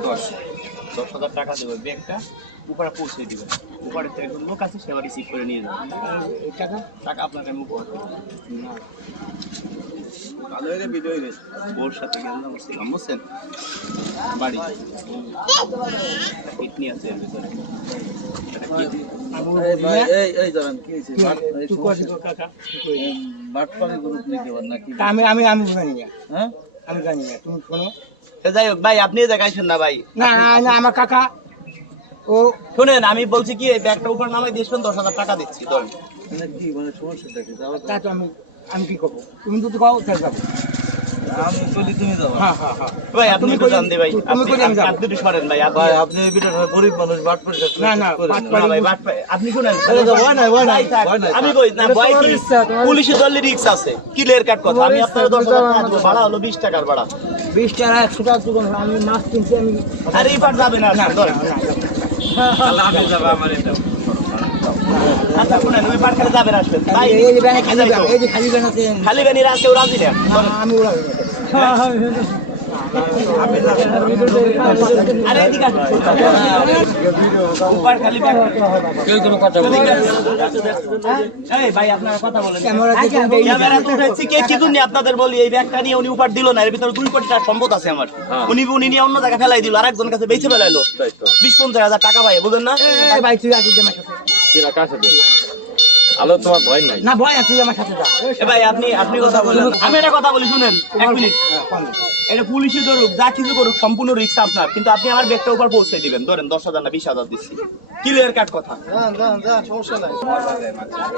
দশ দশ হাজার টাকা দেবো। ব্যাগটা উপরে পৌঁছে দিবেন উপরে থেকে লোক আছে সেবা রিসিভ করে নিয়ে যাবেন টাকা টাকা আপনাকে আমি উপহার না ভালো হয়ে হয়ে ওর সাথে গেলাম বুঝছিলাম বুঝছেন? বাড়ি। কিডনি আছে এর ভিতরে। এই এই কি হয়েছে? কাকা। কই? বাটপাড়ি গ্রুপ নাকি আবার নাকি আমি আমি আমি জানি না হ্যাঁ? আমি জানি না তুমি শোনো। যাই হোক ভাই আপনি দেখাইছেন না ভাই। না না না আমার কাকা ও শুনেন আমি বলছি কি এই ব্যাগটা উপর নামাই দিয়েছেন দশ হাজার টাকা দিচ্ছি ধরেন মানে কি মানে সমস্যাটা কি? তো। তা তো আমি আমি কি করব? তুমি যদি কাউ তাহলে যাব। আমি চলি তুমি যাও। হ্যাঁ হ্যাঁ হ্যাঁ। ভাই আপনি একটু জান দে ভাই। আপনি কই আমি যাব? আপনি একটু সরেন ভাই ভাই আপনি বিটা গরিব মানুষ বাটপাড়ি না, না, না ভাই বাট আপনি শুনেন। আরে তো ভয় নাই, ভয় নাই, ভাই থাক, ভয় নাই, আমি কই না এটা কি পুলিশে ধরলে রিক্স আছে ক্লিয়ার কাট কথা। আমি আপনার টাকা ভাড়া হলো বিশ টাকার ভাড়া। বিশ টাকা একশো টাকা দোকান আমি মাছ কিনছি আমি আর এই পার যাবে না ধরেন। আল্লাহ হাফেজ যাবে আমার এটা আচ্ছা শুনেন ওই পার যাবেন আসবেন। ভাই এই এই যে খালি ব্যান এই যে খালি ব্যান আছে খালি গানির আছে ওরা রাজি না। আমি উড়াবো। না। আরে এদিকে আসুন। উপর খালি ব্যাগ কেউ কোনো কথা বলে না। এই ভাই আপনারা কথা বলেন ক্যামেরা দেখে আমি এই- ক্যামেরা তো উঠাচ্ছি কে কি জন্য আপনাদের বলি এই ব্যাগটা নিয়ে উনি উপার দিল না এর ভিতরে দুই কোটি টাকা সম্পদ আছে আমার উনি উনি নিয়ে অন্য জায়গায় ফেলাই দিল আরেকজন কাছে বেঁচে ফেলাইলো বিশ পঞ্চাশ হাজার টাকা ভাই বুঝলেন না ভাই তুই আজকে আমার সাথে আলো তোমার ভয় নাই। না ভয় আছে আমার সাথে যা। এ ভাই আপনি আপনি কথা বলেন। আমি একটা কথা বলি শুনেন এক মিনিট? এটা পুলিশে ধরুক যা কিছু করুক সম্পূর্ণ রিক্স আপনার। কিন্তু আপনি আমার ব্যাগটা উপর পৌঁছে দিবেন। ধরেন দশ হাজার না বিশ হাজার দিচ্ছি। ক্লিয়ার কাট কথা।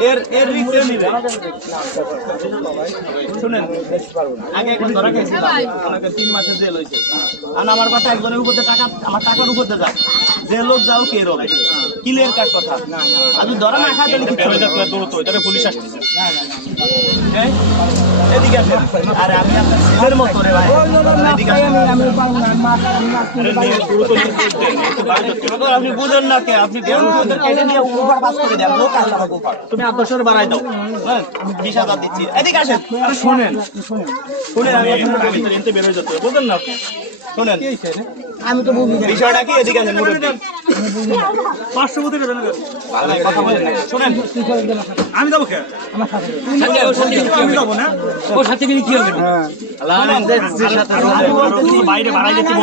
এর এর রিক্স নিবে। শুনেন আগে একবার ধরা খেয়েছিলাম। আমাকে তিন মাসের জেল হয়েছে। আর আমার কথা একজনের উপর টাকা আমার টাকার উপর দিয়ে যায় যে লোক যাও কে রবে। ক্লিয়ার কাট কথা। না না আর ধরা না খায় তাহলে কিছু হবে না। পুলিশ আসতেছে। না না না এই, এদিকে আসেন। আরে আমি আপনার ছেলের মতো। আপনি বুঝেন না কে? আপনি তুমি আট বছর বাড়াই দাও। হ্যাঁ বিশ হাজার দিচ্ছি। এদিকে আসেন। শোনেন শোনেন। শুনুন, আমি বেরোয় হবে, না শুনেন আমি তো বুঝি বিষয়টা কি এদিকে আসেন মুরব্বী? পাঁচশো বুঝে দেবেন শুনেন। আমি যাব কে? আমার সাথে। আমি যাব না? ওর সাথে গেলে কি হবে? হ্যাঁ। বাইরে বাড়াই চাই।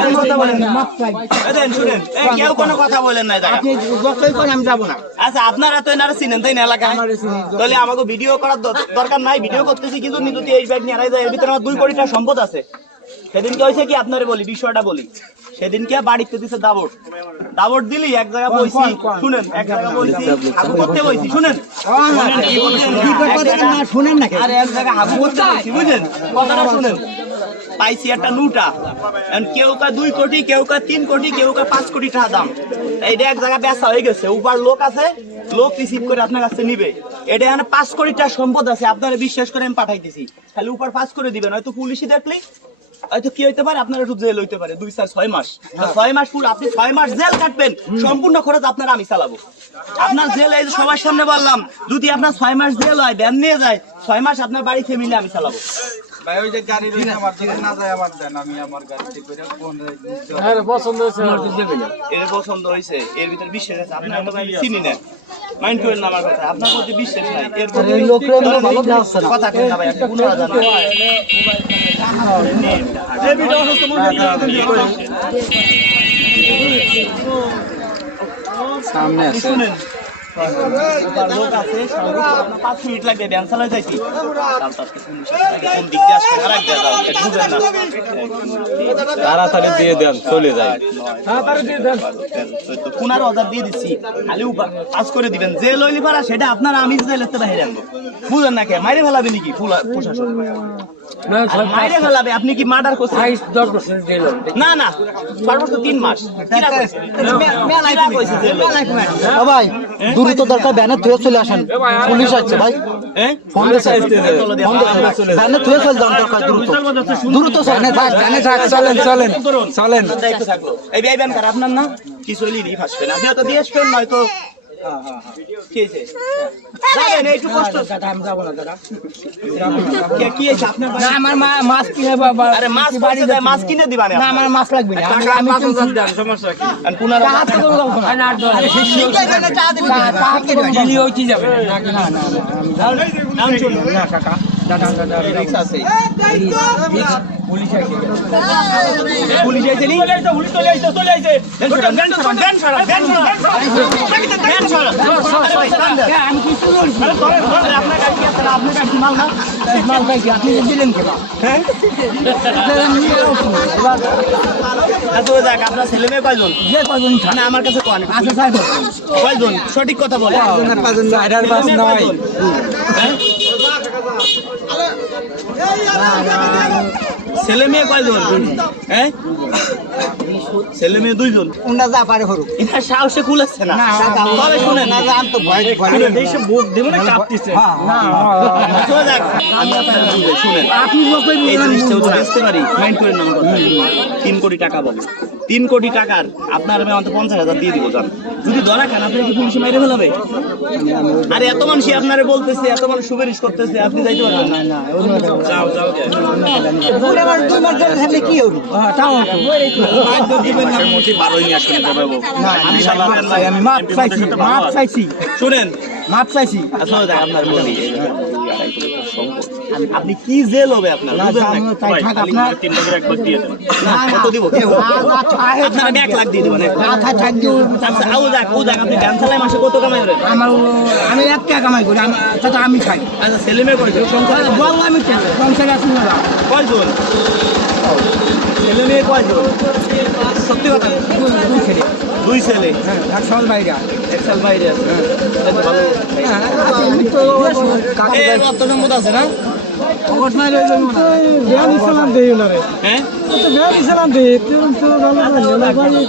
শুনেন। কেউ কোনো কথা বলেন না আমি যাব না। আচ্ছা আপনারা তো এনারা চিনেন তাই না এলাকায়? তাহলে আমাকে ভিডিও করার দ- দরকার নাই ভিডিও করতেছি কিন্তু যদি এই ব্যাগ নিয়ে যায়। এর ভিতরে আমার দুই কোটি টাকা সম্পদ আছে। সেদিনকে হয়েছে কি আপনারে বলি বিষয়টা বলি। সেদিনকে বাড়িতে দিছে দাবট। দাবট দিলি এক জায়গা বইছি শুনেন এক জায়গা বইছি হাগু করতে বইছি শুনেন? শুনেন, জায়গা- না আরে এক জায়গা হাগু করতে বইছি বুঝলেন কথাটা শুনেন। পাইছি একটা নুটা কেউ কা দুই কোটি কেউ কা তিন কোটি কেউ কা পাঁচ কোটি টাকা দাম। এইটা এক জায়গায় বেচা হয়ে গেছে। উপার লোক আছে লোক রিসিভ করে আপনার কাছে নিবে। এটা এখানে পাঁচ কোটি টাকা সম্পদ আছে আপনারা বিশ্বাস করে আমি পাঠাইতেছি। খালি উপর পাঁচ করে দিবেন হয়তো পুলিশই দেখলি। হয়তো কি হইতে পারে? আপনার একটু জেল হইতে পারে। দুই চার ছয় মাস। ছয় মাস পুরো আপনি ছয় মাস জেল কাটবেন। সম্পূর্ণ খরচ আপনার আমি চালাবো। আপনার জেল, এই সবার সামনে বললাম, যদি আপনার ছয় মাস জেল হয়, ব্যান নিয়ে যায়, ছয় মাস আপনার বাড়ি ফ্যামিলি আমি চালাবো। ভাই ওই যে গাড়ি নিয়ে আমার দিকে না যায় আমার দেন আমি আমার গাড়ি করে কোন এর পছন্দ হয়েছে। এর ভিতরে বিশ্বাস আছে। আপনার তো ভাই চিনি না। মাইন্ড করেন আমার কথা। আপনার প্রতি বিশ্বাস নাই। এর প্রতি লোকরা ভালো যাচ্ছে না। কথা কেন ভাই? আপনি পনেরো হাজার না। যে ভিডিও অসুস্থ মুরগি সামনে লোক আছে পাঁচ মিনিট লাগবে ব্যান চালায় যাইছি তাড়াতাড়ি দিয়ে দেন চলে যায়। পনেরো হাজার দিয়ে দিচ্ছি। খালি উপা- পাস করে দিবেন। যে লইলি পারা সেটা আপনার আমি বাইরে আনব। বুঝেন না কে? মাইরে ফেলাবে নাকি ফুলা- প্রশাসন? মাইরে ফেলাবে আপনি কি মার্ডার করছেন না না সর্বোচ্চ তিন মাস কিরা কইছে? কিরা কইছে যে লোক? ভাই দ্রুত দরকার ব্যানার ধুয়ে চলে আসেন পুলিশ আসছে ভাই হ্যাঁ? ফোন চলো দিয়েছে ধুয়ে চলে যান দরকার দ্রুত দ্রুত চলেন চলেন চলেন চলেন আপনার দায়িত্ব থাকল এই ব্যান কার আপনার না আপনি দিয়ে আসবেন নয়তো কি কে- কি? আমার মাছ কিনে মাছ কিনে দিবা না আমার মাছ লাগবে না আমি- আমি কিনছি। আর পুনরায় টাকা তো কোনো লাগবে না। আরে সে শিওর টা- টাকা তো কোনো ঢিলি হইতে যাবে না। না, রিক্স আছে। পুলিশ আছে। পুলিশ আইছে নি? দেন সরান, দেন সরান, দেন সরান, দেন সরান। দেন। আরে ভাই, টান দেন। এ, আমি কিছু ধরেন, আপনার গাড়ি কি আছে আপনার গাড়ি মাল না? মাল পাইছি আপনি দিলেন কেন হ্যাঁ? আচ্ছা, দেখ, আপনার ছেলে মেয়ে কয়জন? যে কজন থাকে। মানে আমার কাছে কন। আচ্ছা সাহেব কয়জন? সঠিক কথা বলে চাইডার বাস নয় হ্যাঁ? ছেলে মেয়ে কয়জন হ্যাঁ ছেলে মেয়ে দুইজন যা পারে হরু এটা সাহসে কুলাচ্ছে না না, তবে শুনেন না জান তো ভয় ভয় সব বুক দেবো না কাঁপতেছে হ্যাঁ, না চলে যাক, আমি আপনার বুঝে, শুনেন আপনি এই বেচতে পারি মাইন্ড করেন না আমার তিন কোটি টাকা বলে তিন কোটি টাকার আপনার আমি অন্তত পঞ্চাশ হাজার দিয়ে দিব জান যদি ধরা খান আপনি কি পুলিশে মাইরে ফেলাবে আরে এত মানুষই আপনারে বলতেছে এত মানুষ সুপারিশ করতেছে আপনি যাইতে পারবেন না যাও যাও পুরো দুই মাস ধরে থাকলে কি হবে হ্যাঁ তাও বারোই নিয়ে আসবেন যাব আমি আমি মাপ চাইছি মাপ চাইছি শুনেন মাপ চাইছি আপনার বলি আপনি কি জেল হবে আপনার আমি এক আচ্ছা টাকা কামাই করি আমি খাই আচ্ছা ছেলে মেয়ে করে সংসার আমি সংসারে আছি কয়জন ছেলে মেয়ে কয়জন সত্যি কথা? দুই ছেলে। দুই ছেলে? হ্যাঁ এক সাল বাইরে এক সাল বাইরে আছে। ভালো হ্যাঁ রক্ত সম্পদ আছে না? না হ্যাঁ। ভালো না ভালো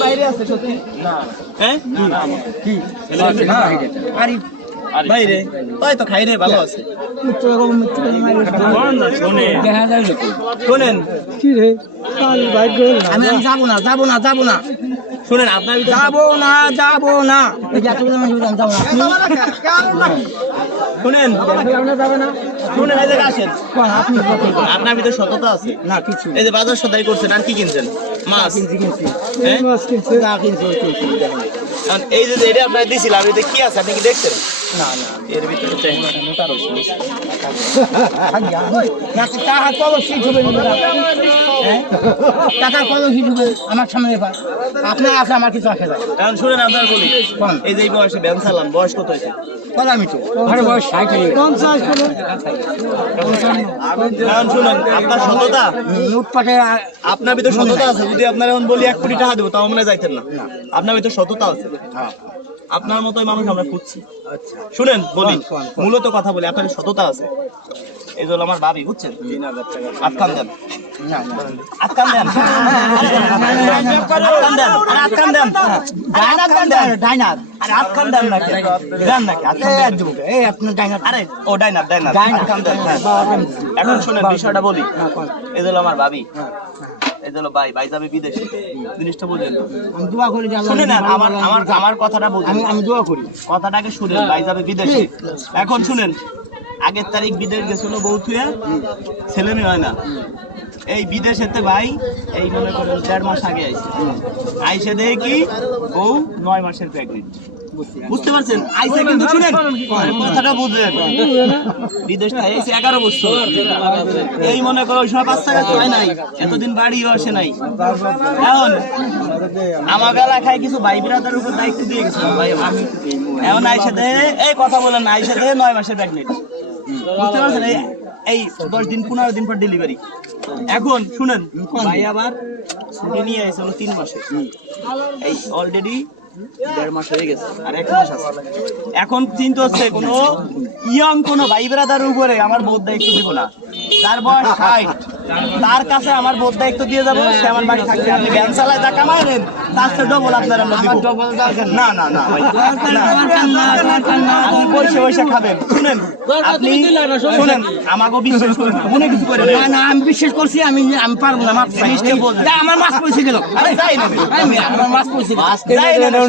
বাইরে আছে হ্যাঁ? কি? হ্যাঁ আরে বাইরে তাই তো খাই রে ভালো আছে। শোনেন। কি রে আমি যাব না যাব না যাব না। শুনেন আপনার যাব না যাব না। শুনেন আপনি যাবে না শুনেন। এই জায়গায় আসেন। আপনার ভিতরে সততা আছে? না কিছু এই যে বাজার সদাই করছেন আর কি কিনছেন? মাছ। কিনছি কিনছি। হ্যাঁ? মাছ কিনছি। না কিনছি এই যে এটা আপনার দিছিলাম এতে কি আছে আপনি কি দেখছেন? না না এর ভিতরে চাই মোটা রয়েছে না টাকা কত সিট হবে হ্যাঁ? টাকা কত সিট হবে আমার সামনে এবার। আপনার আছে আমার কিছু আসে না। কারণ শুনেন আপনার বলি এই যে বয়সে ব্যায়াম চালান বয়স কত হয়েছে? আমি তো আরে বয়স ষাট পঞ্চাশ কারণ শুনেন আপনার সততা? লুটপাটে আপনার ভিতরে সততা আছে যদি আপনার এখন বলি এক কোটি টাকা দেবো তাও মনে যাইতেন না। আপনার ভিতরে সততা আছে। আপনার মতোই মানুষ আমরা খুঁজছি শুনেন বলি মূলত কথা বলি আপনার সততা আছে এই জন্য আমার ভাবি বুঝছেন আটকান দেন আটকান দেন আটকান দেন আরে আটকান দেন ডাইন আটকান দেন ডাইনার আরে আটকান দেন নাকি দেন নাকি আটকান দেন এই আপনার ডাইনার আরে ও ডাইনার ডাইনার ডাইনার। আটকান দেন হ্যাঁ। এখন শুনেন বিষয়টা বলি এই হলো আমার ভাবি এই হলো ভাই ভাই যাবে বিদেশে। জিনিসটা বুঝেন আমি দোয়া করি যে শুনে ভালো আমার আমার আমার কথাটা বুঝুন। আমি আমি দোয়া করি। কথাটাকে শুনেন ভাই যাবে বিদেশে। এখন শুনেন আগের তারিখ বিদেশ গেছিল বউ থুয়া ছেলে মেয়ে হয় না। এই বিদেশেতে ভাই এই মনে করেন দেড় মাস আগে আইছে। আইসে দেখে কি বউ নয় মাসের প্রেগনেন্ট বুঝতে পারছেন? আইসে কিন্তু শুনেন। কথাটা বুঝলেন। বিদেশটা এসে এগারো বছর। এই মনে করো ওই সময় বাচ্চা কাছে হয় নাই। এতদিন বাড়িও আসে নাই। এখন আমার এলাকায় কিছু ভাই বিরাদার উপর দায়িত্ব দিয়ে গেছে ভাই। এখন আইসে দে এই কথা বলেন না আইসে দে নয় মাসের প্রেগনেন্ট বুঝতে পারছেন? এই দশ দিন পনেরো দিন পর ডেলিভারি এখন শুনেন ভাই আবার ছুটি নিয়ে হলো তিন মাসে। এই অলরেডি দেড় মাস হয়ে গেছে আর এক মাস আছে এখন চিন্তা হচ্ছে কোনো ইয়ং কোনো ভাই ব্রাদার উপরে আমার বোধ দায়িত্ব দিব না তার বয়স ষাট তার কাছে আমার বোধ দায়িত্ব দিয়ে যাব সে আমার বাড়ি থাকবে আপনি ব্যান চালায় যা কামাই নেন তার চেয়ে ডবল আপনার আমরা দিব না না না আপনি পয়সা পয়সা খাবেন শুনেন আপনি শুনেন আমাকেও বিশ্বাস করেন মনে কিছু করে না না আমি বিশ্বাস করছি আমি আমি পারব না আমার মাছ পয়সা গেল আমার মাছ পয়সা গেল যাই না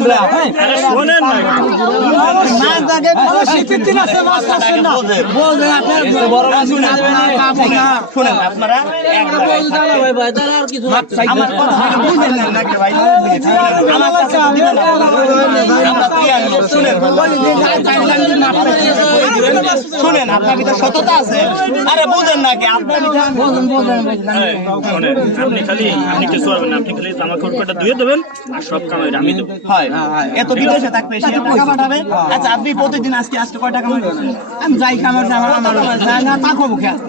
শুনেন শোনেন আপনার ভিতরে সততা আছে? আরে বুঝেন নাকি আপনার আপনি খালি আপনি কিছু পারবেন আপনি খালি জামা কাপড়টা ধুয়ে দেবেন আর সব কামাই আমি দেবো। হয়। এত বিদেশে থাকবে সে টাকা পাঠাবে আচ্ছা আপনি প্রতিদিন আজকে আজকে কয় টাকা আমি যাই কামার আমার আমার না না তা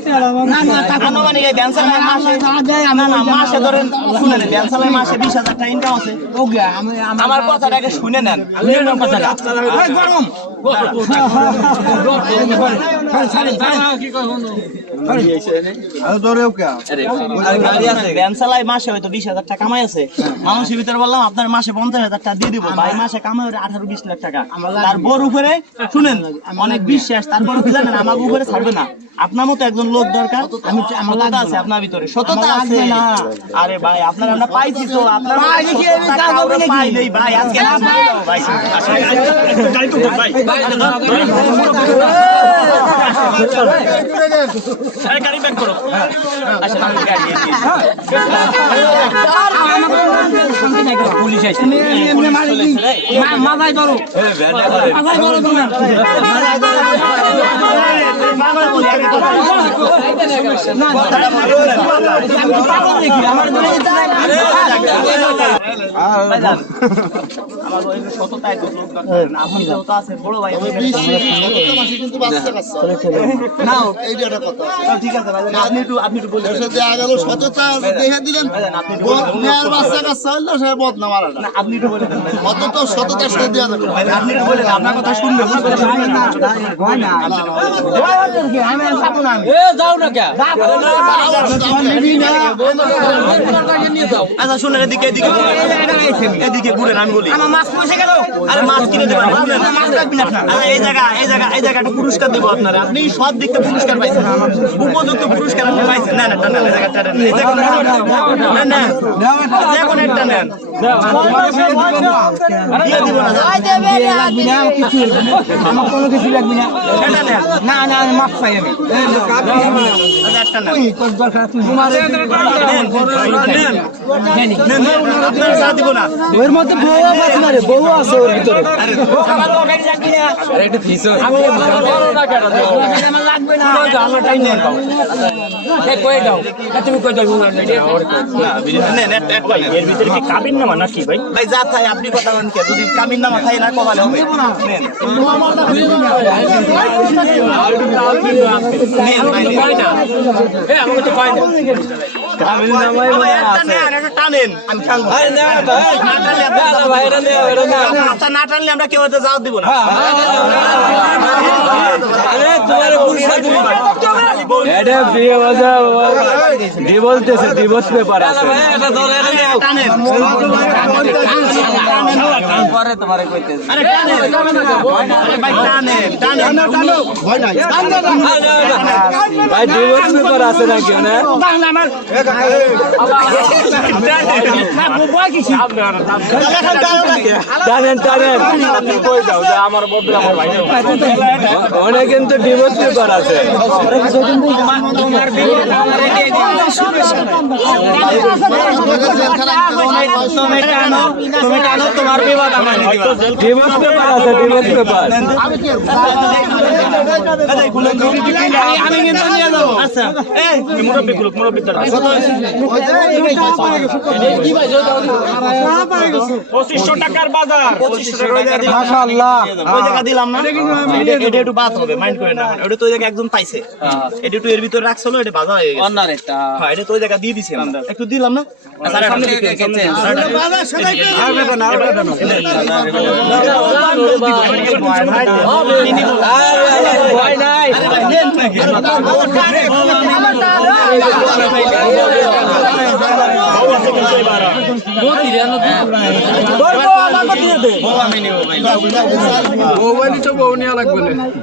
খেয়াল না না তা করব আনুমানিক এই ব্যাংসালায় মাসে না না মাসে ধরেন শুনেন ব্যাংসালায় মাসে বিশ হাজার টাকা ইনকাম আছে ওকে আমি আমার কথাটাকে শুনে নেন কথাটা গরম মাসে হয়তো বিশ হাজার টাকা কামাই আছে মানুষের ভিতরে বললাম আপনার মাসে পঞ্চাশ হাজার টাকা দিয়ে দিব ভাই মাসে কামাই আঠারো বিশ লাখ টাকা তার বড় উপরে শুনেন অনেক বিশ্বাস তারপর কি জানেন আমার উপরে ছাড়বে না আপনার মতো একজন লোক দরকার আমি আমার লাগা আছে আপনার ভিতরে সততা আছে আরে ভাই আপনার আমরা পাইছি তো আপনার? পাই নেই ভাই আজকে ভাই গাড়ি তো ভাই এই গাড়ি ব্যাক করো আচ্ছা আমি গাড়ি পুলিশ মা- মাথায় করো মাথায় ধরো। মনে। আপনি যেহেতু আছেন, বড় ভাই, নাও। তাও ঠিক আছে আপনি একটু- আপনি একটু বলে দেন। ভাইজান, আপনি একটু বলে দেন। না, আপনি একটু বলে দেন, ভাইজান। ভাইজান, আপনি একটু বলে আপনার কথা শুনবে, না এই জায়গা এই জায়গা এই জায়গাটা পুরস্কার দেবো আপনারা আপনি সব দিক পুরস্কার পাইছেন না না টানেন এই জায়গাটা না না আমি। মাছ পাই আমি ওর মধ্যে বউ বউ আছে ওর ভিতরে। আরে আমার দরকার লাগবে না। না নেন একটা একটা নেন এর ভিতরে কি কাবিন নামা নাকি ভাই ভাই যা থাই আপনি কথা বলেন কে যদি কামিন নামা থাই না কমালে হবে নেন নেন ভাই নেন। বাবা, একটা নেন, একটা টানেন। আমি টানবো। না টানলে না। আচ্ছা, না আমরা কেউ যাওয়াত দিব না। এটা বিয়ে বাজা ডিভোর্স ডিভোর্স পেপার আছে। আরে টানেন। আরে ভাই। ভাই ডিভোর্স পেপার আছে নাকি, না টানেন টানেন অনেক কিন্তু ডিভোর্স পেপার আছে তুমি টানো, তুমি টানো, তোমার বিবাদ আমার পারব। ডিভোর্স পেপার আছে ডিভোর্স পেপার। আমি কিন্তু নিয়ে যাব। আচ্ছা, এই, মুরব্বী গুলো মুরব্বী তারা পঁচিশশো টাকার বাজার। মাশাআল্লাহ ওই জায়গা দিলাম না এটা- একটু বাদ হবে মাইন্ড করে না ওটা তো ওই জায়গায় একজন পাইছে এটা একটু এর ভিতরে রাখছিল এটা বাধা হয়ে গেছে হ্যাঁ এটা তো ওই জায়গা দিয়ে দিছি আমরা একটু দিলাম না আচ্ছা, আরে?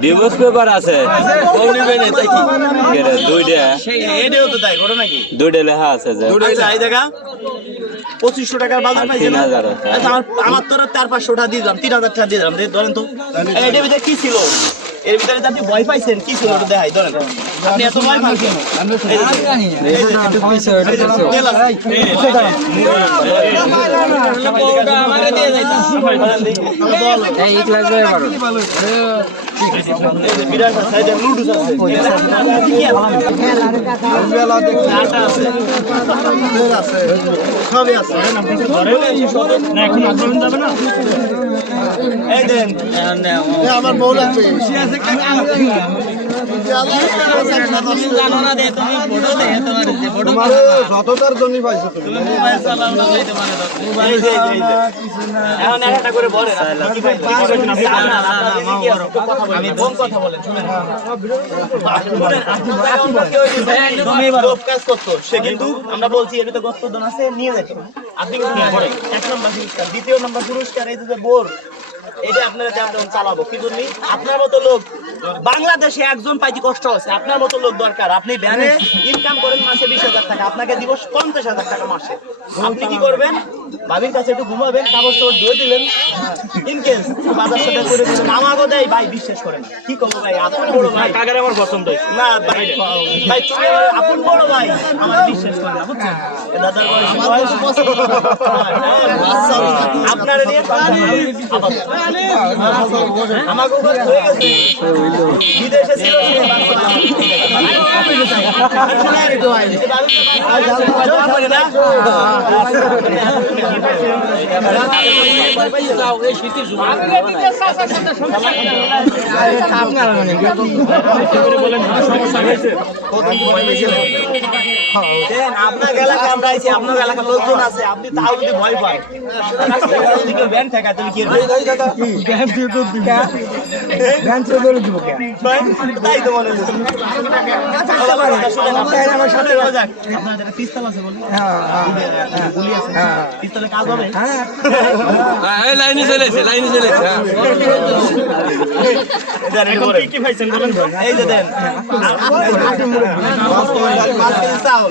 ডিভোর্স পেপার পঁচিশশো টাকার বাজার আমার তরফ চার পাঁচশো টাকা দিয়ে দিলাম তিন হাজার টাকা দিয়ে দিলাম ধরেন তো কি ছিল এর ভিতরে যে আপনি ভয় পাইছেন কি ওটা দেখাই ধরেন আপনি এত ভয় পান কেন? আছে। সবই। এখন আন্দোলন যাবে না। আমার বউ লাগবে সে কিন্তু আমরা বলছি, এর ভিতরে আছে, নিয়ে যেত আপনি এক নম্বর পুরস্কার দ্বিতীয় নম্বর পুরস্কার, এই যে বোর এটা আপনারা যে চালাবো। কি জন্য? আপনার মতো লোক বাংলাদেশে একজন পাইতে কষ্ট হচ্ছে আপনার মতো লোক দরকার। আপনি ব্যানে ইনকাম করেন মাসে বিশ হাজার টাকা আপনাকে দিব পঞ্চাশ হাজার টাকা মাসে। আপনি কি করবেন? ভাবির কাছে একটু ঘুমাবেন কাগজ চোর দিয়ে দিলেন ইনকেস বাজার সাথে করে দিলেন আমাকেও দেয় ভাই বিশ্বাস করেন। কি করব ভাই? আপন বড় ভাই। কাগারে আমার পছন্দ হয়েছে? না ভাই ভাই তুমি আপন বড় ভাই। আমার বিশ্বাস করে না বুঝছেন দাদার বয়স বয়স। আপনার নিয়ে সে দেন, আপনার এলাকা আমরা আইছি, আপনার এলাকার লোকজন আছে, আপনি তাও যদি ভয় পান, রাস্তায় কারও যদি কেউ ভ্যান ঠেকায়, তুমি কি করবে? ভাই, তাই তো মনে হচ্ছে। শুনেন, আপনার- শুনেন, ও যাক। আপনার একটা পিস্তল আছে বলুন? গুলি আছে? পিস্তলে কাজ হবে? লাইনে চলেছে লাইনে চলেছে দেন, এখন কি কি পাইছেন বলেন এই যে দেন পাঁচ কেজি চাল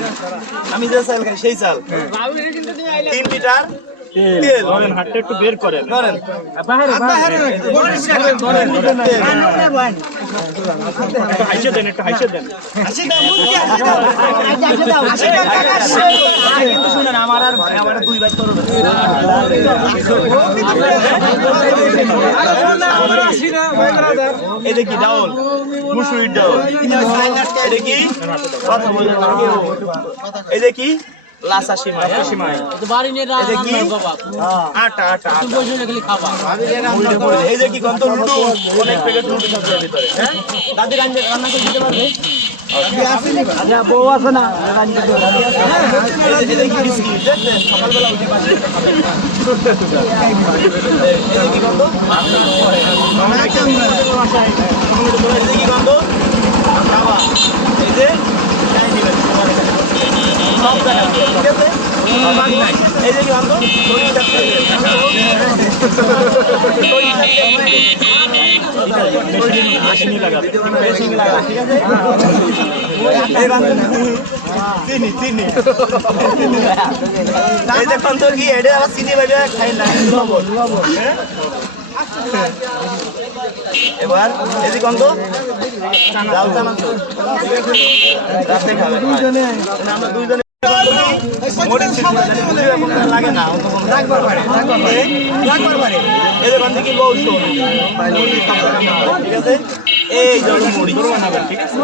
আমি যে চাল খাই সেই চাল তিন লিটার ধরেন একটু বের করেন ধরেন একটু হাইসে দেন একটু হাইসে দেন শুনেন আমার কি? লাসা সিমাই সিমাই এটা কি? আটা আটা আটা। উল্টে পড়ে এই যে কি গন্ধ লুডু? অনেক প্যাকেট লুডু সবজির ভিতরে। হ্যাঁ? দাদি রান্না রান্না করে দিতে পারবে? না যে সকালবেলা উঠে পাশে কি গন্ধ কি গন্ধ? এই যে চাই দিবেন সব জায়গায় ঠিক আছে এই যে কি গন্ধ শরীর থাকতে মেশিনই লাগাবে বেশি লাগা ঠিক আছে চিনি চিনি এই যে গন্ধ কি এটা আবার চিনি বেড়ে খাই না এবার এই যে গন্ধ লাল চানাচুর রাতে খাবে আমরা দুইজনে লাগে না পারে পারে এই যে কি লৌসুন ঠিক আছে এই যে ঠিক আছে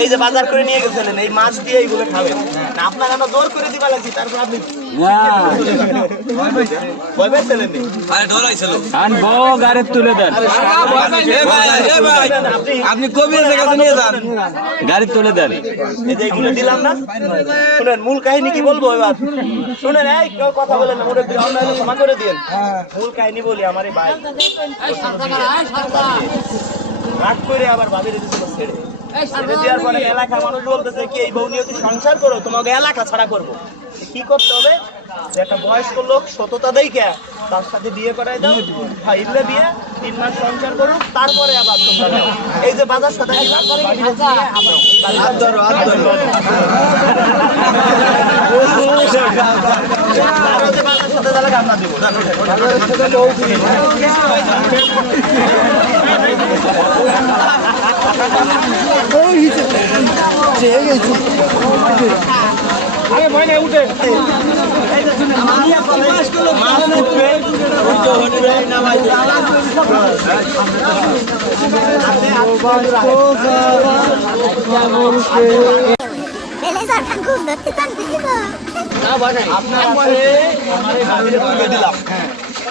এই যে বাজার করে নিয়ে গেছিলেন এই মাছ দিয়ে এইগুলো খাবেন না আপনার আমরা জোর করে দিবা লাগছি তারপর আপনি আপনি গাড়ি তুলে দেন। দিলাম না? শুনেন মূল কাহিনী কি বলব এবার? শুনেন এই কেউ কথা বলেন না মুরব্বী আমরা হলে ক্ষমা করে দিন। মূল কাহিনী বলি আমার এই ভাই। রাগ করে আবার ভাবির ছেড়ে ছেড়ে দেওয়ার পরে এলাকা মানুষ বলতেছে কি এই বউ নিয়ে সংসার করো? তোমাকে এলাকা ছাড়া করব। কি করতে হবে? যে একটা বয়স্ক লোক সততা দেই কে তার সাথে বিয়ে করাই দাও ভাইলে বিয়ে তিন মাস সংসার করুক তারপরে আবার তোমরা এই যে বাজার সাথে আরও যে বাজার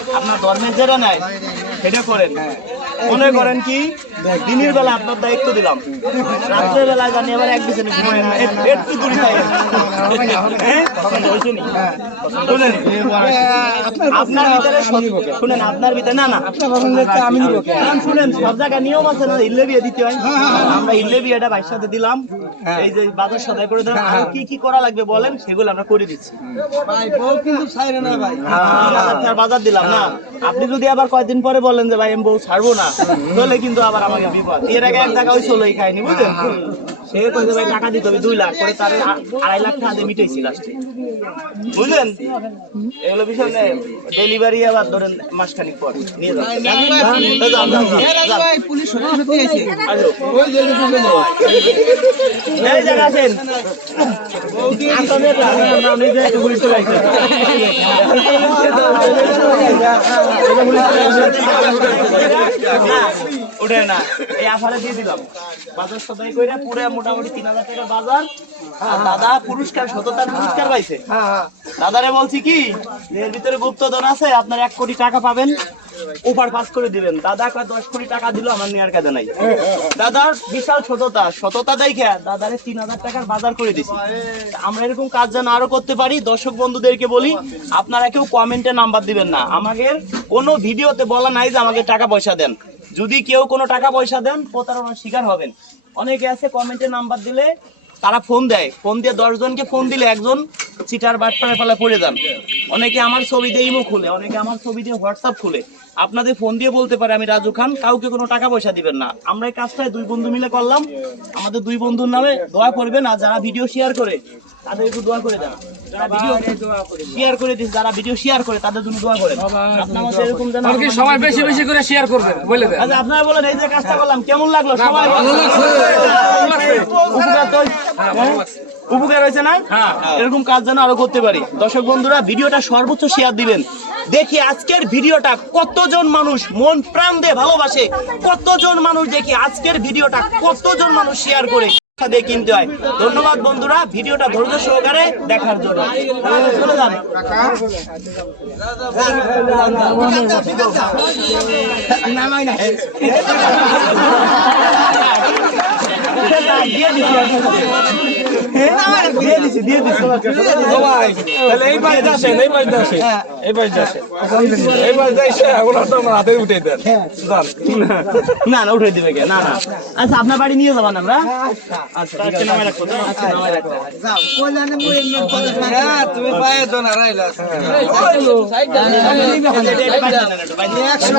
আপনার ধর্মের যেটা নাই সেটা করেন। মনে করেন কি? দিনের বেলা আপনার দায়িত্ব দিলাম। রাত্রের বেলা জানি আবার এক পিছনে ঘুমায় না। একটু দূরে হ্যাঁ? শুনেন। আপনার ভিতরে শুনেন আপনার ভিতরে না না। আমি শুনেন সব জায়গায় নিয়ম আছে না? হিল্লে বিয়ে দিতে হয়। আমরা ইল্লে বিয়েটা বাইশ সাথে দিলাম। এই যে বাজার সদাই করে দিলাম আর কি কি করা লাগবে বলেন সেগুলো আমরা করে দিচ্ছি। ভাই বউ কিন্তু ছাইরে না ভাই। আর আপনার বাজার দিলাম না। আপনি যদি আবার কয়েকদিন পরে বলেন যে ভাই আমি বউ ছাড়বো না তাহলে কিন্তু আবার আমাকে বিপদ। এর আগে এক টাকা ওই চলেই খাইনি বুঝলেন? সে কইছে ভাই টাকা দিতে হবে দুই লাখ করে তার আড়াই লাখ টাকা দিয়ে মিটাইছি লাস্টে বুঝলেন এগুলো বিষয় নেই ডেলিভারি আবার ধরেন মাসখানিক পর নিয়ে। ভাই পুলিশ আছেন ওঠে না। এই আফারে দিয়ে দিলাম। বাজার সদাই কইরা পুরো মোটামুটি তিন হাজার টাকার বাজার। আর দাদা পুরস্কার সততার পুরস্কার পাইছে। দাদারে বলছি কি এর ভিতরে গুপ্তধন আছে আপনার এক কোটি টাকা পাবেন। পাস করে দিবেন। দাদা কয় দশ কোটি টাকা দিল আমার নেওয়ার কাজে নাই। দাদার বিশাল সততা। সততা দেখে দাদারে তিন হাজার টাকার বাজার করে দিছি। আমরা এরকম কাজ যেন আরও করতে পারি দর্শক বন্ধুদেরকে বলি আপনারা কেউ কমেন্টে নাম্বার দিবেন না। আমাদের কোনো ভিডিওতে বলা নাই যে আমাকে টাকা পয়সা দেন। যদি কেউ কোনো টাকা পয়সা দেন, প্রতারণার শিকার হবেন। অনেকে আছে কমেন্টে নাম্বার দিলে তারা ফোন দেয়। ফোন দিয়ে দশজনকে ফোন দিলে একজন চিটার বাটপাড়ে ফেলা পড়ে যান। অনেকে আমার ছবি দিয়ে ইমো খুলে অনেকে আমার ছবি দিয়ে হোয়াটসঅ্যাপ খুলে। আপনাদের ফোন দিয়ে বলতে পারে আমি রাজু খান কাউকে কোনো টাকা পয়সা দিবেন না। আমরা এই কাজটাই দুই বন্ধু মিলে করলাম। আমাদের দুই বন্ধুর নামে দোয়া করবেন আর যারা ভিডিও শেয়ার করে তাদের একটু দোয়া করে দেন। যারা ভিডিও শেয়ার করে দিস যারা ভিডিও শেয়ার করে তাদের জন্য দোয়া করেন। আপনার এরকম যেন সবাই বেশি বেশি করে। শেয়ার করবেন বলে দেন। আচ্ছা আপনারা বলেন এই যে কাজটা করলাম কেমন লাগল? সবাই? উপকার হয়েছে না? এরকম কাজ যেন আরও করতে পারি। দর্শক বন্ধুরা ভিডিওটা সর্বোচ্চ শেয়ার দিবেন। দেখি আজকের ভিডিওটা কতজন মানুষ মন প্রাণ দিয়ে ভালোবাসে কতজন মানুষ দেখি আজকের ভিডিওটা কতজন মানুষ শেয়ার করে দিয়ে কিনতে হয়। ধন্যবাদ বন্ধুরা ভিডিওটা ধৈর্য সহকারে দেখার জন্য। চলে যান। নামাই না। না না উঠে দিবে কে? না না। আচ্ছা আপনার বাড়ি নিয়ে যাবেন আমরা আচ্ছা আচ্ছা। হ্যাঁ তুমি পায়ে। একশো